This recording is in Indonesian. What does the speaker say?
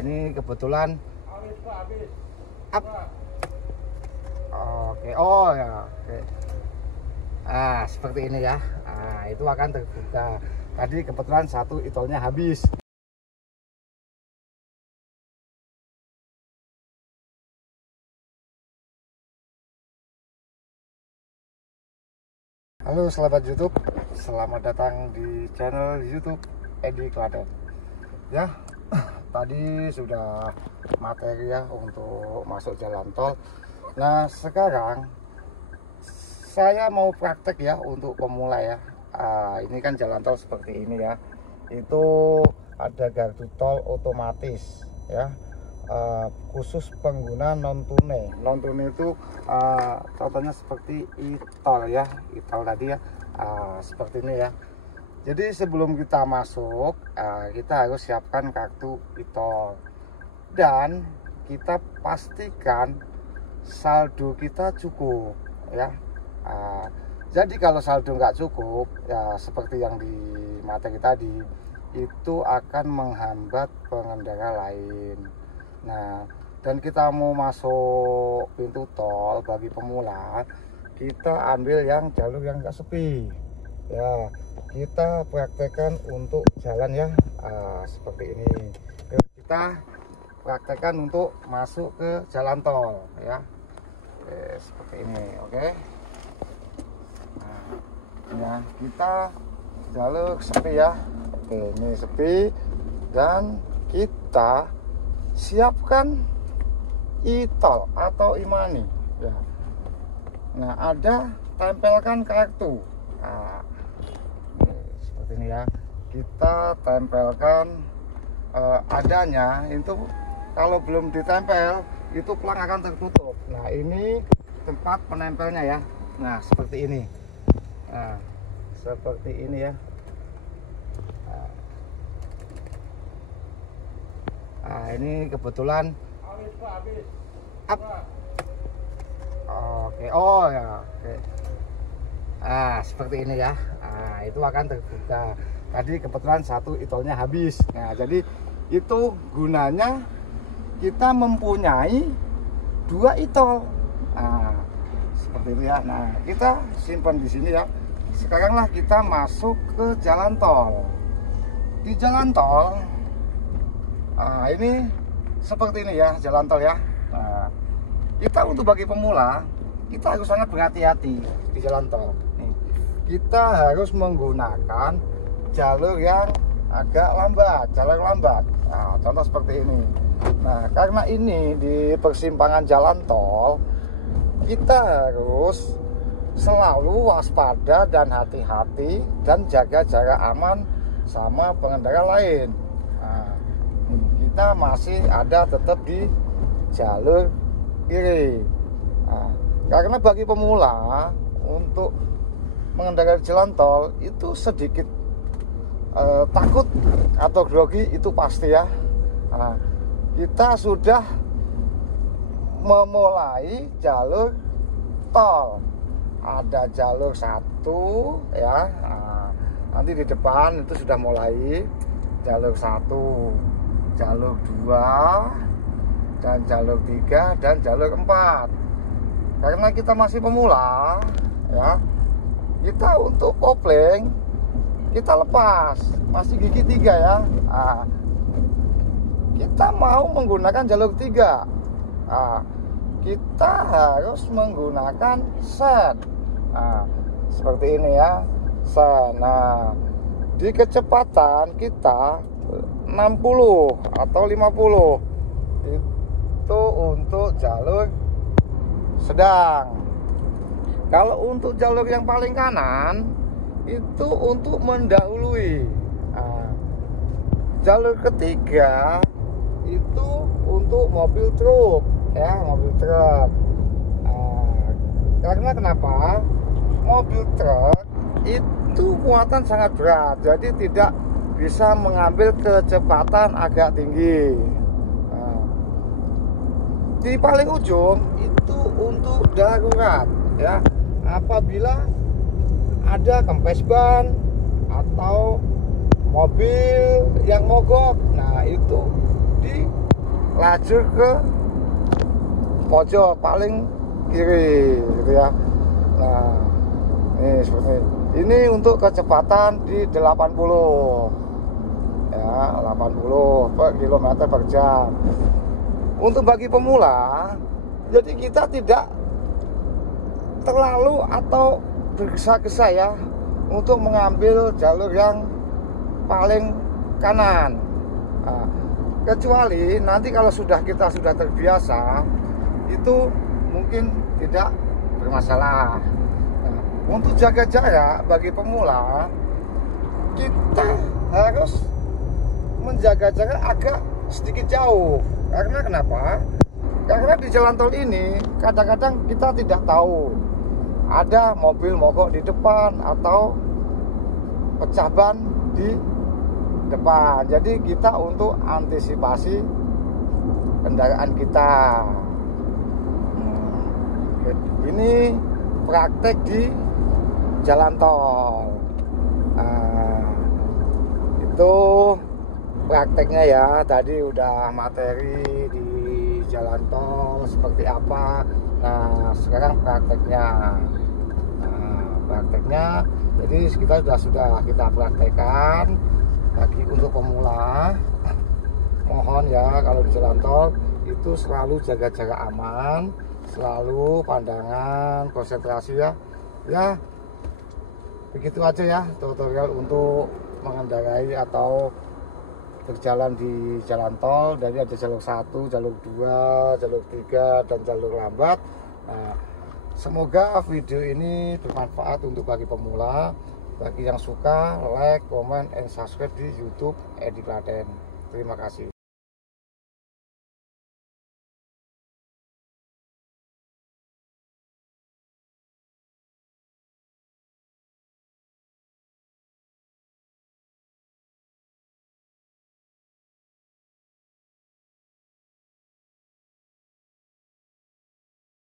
ini kebetulan up. Oke, oh ya, oke. Seperti ini ya. Itu akan terbuka. Tadi kebetulan satu itolnya habis. Halo sahabat YouTube, selamat datang di channel YouTube Edi Klaten. Ya, tadi sudah materi ya untuk masuk jalan tol. Nah, sekarang saya mau praktek ya untuk pemula ya. Ini kan jalan tol seperti ini ya. Itu ada gardu tol otomatis ya. Khusus pengguna non tunai. Non tunai itu contohnya seperti e-tol ya, e-tol tadi ya, seperti ini ya. Jadi sebelum kita masuk, kita harus siapkan kartu e-tol dan kita pastikan saldo kita cukup ya. Jadi kalau saldo nggak cukup ya, seperti yang di materi tadi, itu akan menghambat pengendara lain. Nah, dan kita mau masuk pintu tol bagi pemula, kita ambil yang jalur yang nggak sepi ya. Kita praktekkan untuk jalan ya, seperti ini. Yuk, kita praktekkan untuk masuk ke jalan tol ya. Oke, seperti ini, oke. Nah, ya, kita jalur sepi ya. Oke, ini sepi dan kita siapkan e-tol atau e-money ya. Nah, ada tempelkan kartu. Seperti ini ya. Kita tempelkan adanya itu. Kalau belum ditempel itu pelang akan tertutup. Nah, ini tempat penempelnya ya. Nah, seperti ini. Nah, seperti ini ya. Ini kebetulan up. Oke, oh ya, oke. Seperti ini ya. Itu akan terbuka. Tadi kebetulan satu itolnya habis. Nah, jadi itu gunanya kita mempunyai dua itol. Seperti itu ya. Nah, kita simpan di sini ya. Sekaranglah kita masuk ke jalan tol. Di jalan tol, ini seperti ini ya jalan tol ya. Nah, kita untuk bagi pemula, kita harus sangat berhati-hati di jalan tol. Nih, kita harus menggunakan jalur yang agak lambat, jalur lambat. Nah, contoh seperti ini. Nah, karena ini di persimpangan jalan tol, kita harus selalu waspada dan hati-hati dan jaga jarak aman sama pengendara lain. Nah, kita masih ada tetap di jalur kiri. Nah, karena bagi pemula untuk mengendarai jalan tol itu sedikit takut atau grogi, itu pasti ya. Nah, kita sudah memulai jalur tol. Ada jalur 1 ya. Nah, nanti di depan itu sudah mulai jalur 1, jalur 2, dan jalur 3, dan jalur 4. Karena kita masih pemula ya, kita untuk kopling kita lepas, masih gigi 3 ya. Nah, kita mau menggunakan jalur 3, kita harus menggunakan sen. Nah, seperti ini ya, sen. Nah, di kecepatan kita 60 atau 50 itu untuk jalur sedang. Kalau untuk jalur yang paling kanan itu untuk mendahului. Nah, jalur ketiga itu untuk mobil truk ya, mobil truk. Nah, karena kenapa? Mobil truk itu muatan sangat berat, jadi tidak bisa mengambil kecepatan agak tinggi. Nah, di paling ujung itu untuk darurat ya, apabila ada kempes ban atau mobil yang mogok. Nah, itu di lajur ke pojok paling kiri gitu ya. Nah, ini seperti ini untuk kecepatan di 80 ya, 80 per kilometer per jam. Untuk bagi pemula, jadi kita tidak terlalu atau tergesa-gesa ya untuk mengambil jalur yang paling kanan. Nah, kecuali nanti kalau kita sudah terbiasa, itu mungkin tidak bermasalah. Nah, untuk jaga jarak bagi pemula, kita harus menjaga jarak agak sedikit jauh. Karena kenapa? Karena di jalan tol ini kadang-kadang kita tidak tahu ada mobil mogok di depan atau pecah ban di depan. Jadi kita untuk antisipasi kendaraan kita. Ini praktek di jalan tol. Nah, itu prakteknya ya. Tadi udah materi di jalan tol seperti apa. Nah, sekarang prakteknya. Jadi kita sudah kita praktekkan bagi untuk pemula. Mohon ya kalau di jalan tol itu selalu jaga jarak aman, selalu pandangan, konsentrasi ya. Ya, begitu aja ya tutorial untuk mengendarai atau berjalan di jalan tol. Dari ada jalur 1, jalur 2, jalur 3 dan jalur lambat. Nah, semoga video ini bermanfaat untuk bagi pemula. Bagi yang suka, like, comment, and subscribe di YouTube Edi Klaten. Terima kasih.